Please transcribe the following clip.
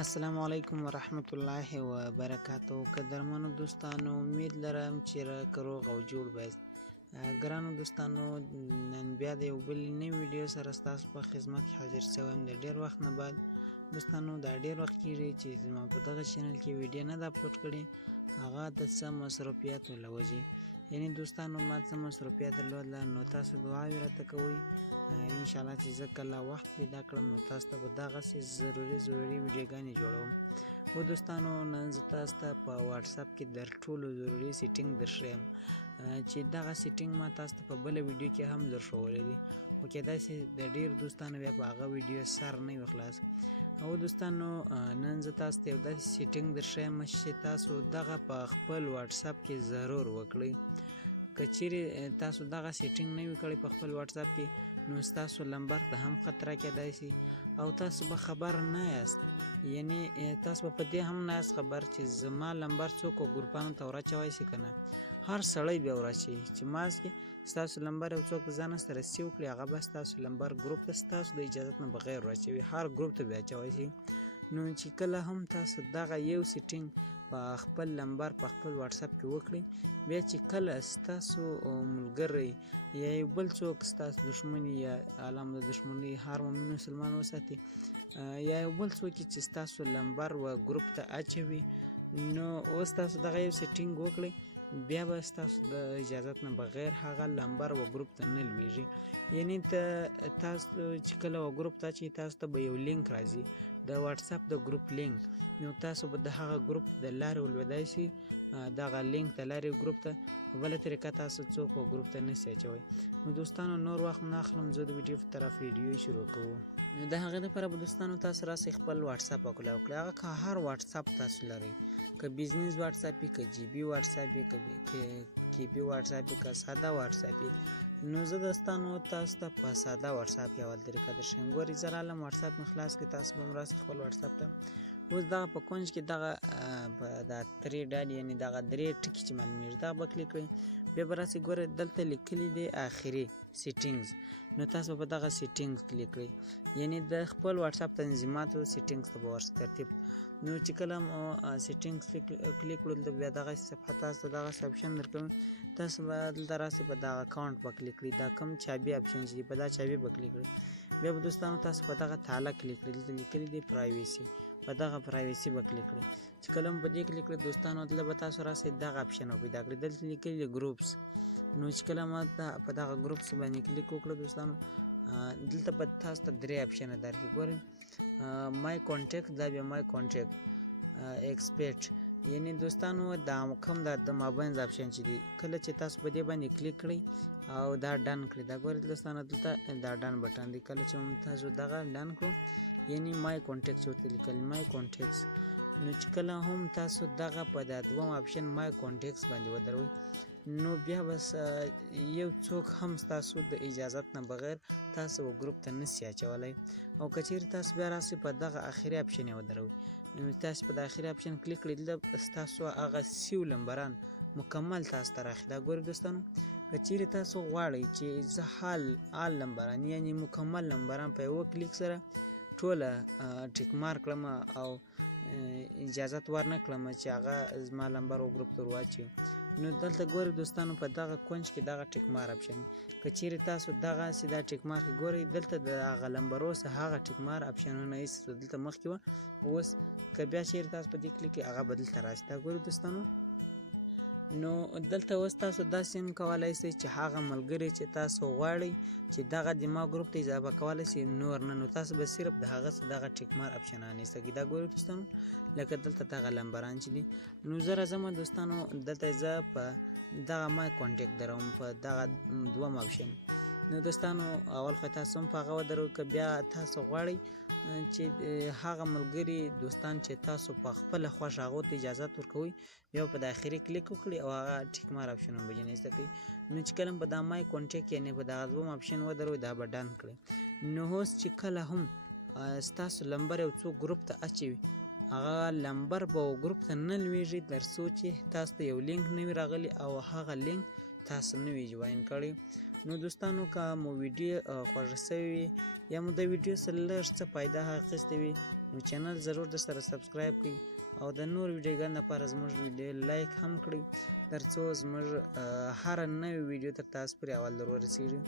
السلام علیکم ورحمت الله وبرکاتو. قدرمنو دوستانو، امید لرم چې روغ او جوړ بایست. ګرانو دوستانو، نن بیا د یو بل نوي ویډیو سره ستاسو په خدمت کې حاضر شوم. د ډیر وخت نه بعد دوستانو، دا ډیر وخت کېږي چې زما په دغه چینل کې ویډیو نه ده اپلوډ کړې، هغه د څه مصروفیاتو له وجې. یعنی دوستانو، ما څه مصروفیات درلودل، نو تاسو دعاوې راته کوئ انشاءالله چې زه کله وخت پیدا کړم نو تاسو ته به دغسې ضروري ویډیوګانې جوړوم. خو دوستانو، نن زه تاسو ته په واتساپ کې در ټولو ضروري سیټینګ درښیم چې دغه سیټینګ ما تاسو ته په بله ویډیو کې هم درښولی دی، خو کېدای شي د ډېرو دوستانو بیا په هغه ویډیو سر نه وي خلاص. او دوستانو، نن زه تاسو ته یو داسې سیټینګ درښیم چې تاسو دغه په خپل واتساپ کې ضرور وکړئ. که چیرې تاسو دغه سیټینګ نه وي کړی په خپل واتساپ کې، نو ستاسو نمبر ته هم خطره کېدای شي او تاسو به خبر نه یاست. یعنی تاسو به په دې هم نه یاست خبر چې زما نمبر څوک ګروپانو ته ورچوی شي که نه. هر سړی بیا ورچوي چې ماز کې ستاسو نمبر یو څوک ځان سره رسیو کړي، هغه به ستاسو نمبر ګروپ ته ستاسو د اجازت نه بغیر ورچوي، هر ګروپ ته بیا اچوی شي. نو چې کله هم تاسو دغه یو سیټینګ په خپل نمبر په خپل واتساپ کې وکړئ، بیا چې کله ستاسو ملګری یا یو بل څوک ستاسو دښمني یا عالم د دښمنۍ هر مؤمن مسلمان وساتي، یا یو بل څوک چې ستاسو نمبر و ګروپ ته اچوي، نو اوس تاسو دغه یو سیټینګ وکړئ، بیا به ستاسو د اجازت نه بغیر هغه نمبر و ګروپ ته نه لویږي. یعنی تاسو چې کله و ګروپ ته اچوئ، تاسو ته به یو لینک راځي، د واتساپ د ګروپ لینک. نو تاسو به د هغه ګروپ د لارې ولویدای شي، دغه لینک د لارې ګروپ ته. په بله طریقه تاسو څوک و ګروپ ته نشئ اچوی. نو دوستانو، نور وخت نه اخلم، زه د ویډیو په طرف ویډیو شروع کوو. نو د هغې دپاره به دوستانو تاسو راسئ خپل واتساپ اپلای وکړئ. هغه که هر واتساپ تاسو لرئ، که بزنس واتساپ وي، که جیبي واتساپ وي، که کیبي واتساپ وي، که ساده واتساپ وي. نو زه دوستانو تاسو ته په ساده واتساپ کې اول طریقه درښیم. ګورئ، زه رالم واتساپ مې خلاص کړئ، تاسو به هم راسئ خپل واتساپ ته. اوس دغه په کونج کې دغه دا درې ډالې، یعنې دغه درې ټکي چې معلومېږي، دغه به کلیک کړئ. بیا به راسئ، ګورئ دلته لیکلي دی آخري سیټینګز، نو تاسو به دغه سیټینګز کلیک کړئ. یعنې د خپل واتساپ تنظیماتو سیټینګز ته به ورسئ ترتیب. نو چې کله مو سیټینګز کلیک کړل، بیا دغسې صفحه تاسو ته دغسې اپشن درکوي. تاسو به دلته راسئ، په دغه اکاونټ به کلیک کړئ، دا کوم چابي اپشن چې دي په دا چابي به کلیک کړئ. بیا به دوستانو تاسو په دغه تاله کلیک کړئ، دلته لیکلي دی پرایویسي، په دغه پرایویسي به کلیک کړئ. چې کله مو په دې کلیک کړئ دوستانو، دلته به تاسو راسئ، دغه اپشن به پیدا کړئ، دلته لیکلي دی ګروپس. نو چې کله ما په دغه ګروپس باندې کلیک وکړه دوستانو، دلته به تاسو ته درې اپشنه درکړي. ګورئ، مای کانټیکټ، دا بیا مای کانټیکټ ایکسپیکټ. یعنی دوستانو، دا کوم د مابینځ اپشن چې دی، کله چې تاسو په دې باندې کلیک کړئ او دا ډن کړئ، دا ګورئ دوستانو دلته دا ډن بټن دی. کله چې تاسو دغه ډن کړو، یعنی مای کانټیکټ ورته لیکلی مای کانټیکټس. نو چې کله هم تاسو دغه په دا دوم اپشن مای کانټیکټس باندې ودروئ، نو بیا بس یو څوک هم ستاسو د اجازت نه بغیر تاسو و ګروپ ته نشئ اچولی. او که چیرې تاسو بیا راسئ، په دغه آخري اپشن یې ودروئ. نو تاسو په د آخري اپشن کلیک کړئ، دلته ستاسو هغه سیو نمبران مکمل تاسو ته راښي. دا ګورئ دوستانو، که چیرې تاسو غواړئ چې زه حال نمبران، یعنې مکمل نمبران په یوه کلیک سره ټوله ټیک مارک کړم او اجازت ورنه کړم چې هغه زما نمبر و ګروپ ته ورواچوي، نو دلته ګورئ دوستانو په دغه کونج کې دغه ټیک مار اپشن. که چیرې تاسو دغسې دا ټیک مار کې ګورئ، دلته د هغه نمبرو څخه هغه ټیک مار اپشنونه ایستل، دلته مخکې وه، اوس که بیا چیرې تاسو په دې کلیک کړئ، هغه به دلته راشي. دا ګورئ دوستانو، نو دلته اوس تاسو داسې هم کولی شئ چې هغه ملګري چې تاسو غواړئ چې دغه د ما ګروپ ته اضافه کولی شئ، نور نه، نو تاسو به صرف د هغه څه دغه ټیک مار اپشنان ایسته کړئ. دا ګورئ دوستانو، لکه دلته دغه نمبران چې دي. نو زه راځم دوستانو، دلته زه په دغه مای کانټیکټ دروم، په دغه دوم اپشن. نو دوستانو، اول خو تاسو هم په هغه ودروئ. که بیا تاسو غواړئ چې هغه ملګري دوستان چې تاسو په خپله خوښ هغو ته اجازت ورکوئ، بیا په د آخري کلیک وکړئ او هغه ټیک مار اپشنونه به جن ایسته کړئ. نو چې کله په دا مای کانټیکټ یعنې په دغه دوم اپشن ودروئ، دا به ډن کړئ. نو اوس چې کله هم ستاسو نمبر یو څوک ګروپ ته اچوي، هغه نمبر به و ګروپ ته نه لویږي تر څو چې تاسو ته یو لینک نه وي راغلی او هغه لینک تاسو نه وي جوین کړی. نو دوستانو، که مو ویډیو خوښه شوې وي یا مو د ویډیو څخه لږ څه فایده اخیستې وي، نو چینل ضرور د سره سبسکرایب کړئ او د نور ویډیوګانو لپاره زموږ ویډیو لایک هم کړئ ترڅو زموږ هر نوې ویډیو تر تاسو پورې اول در ورسیږي.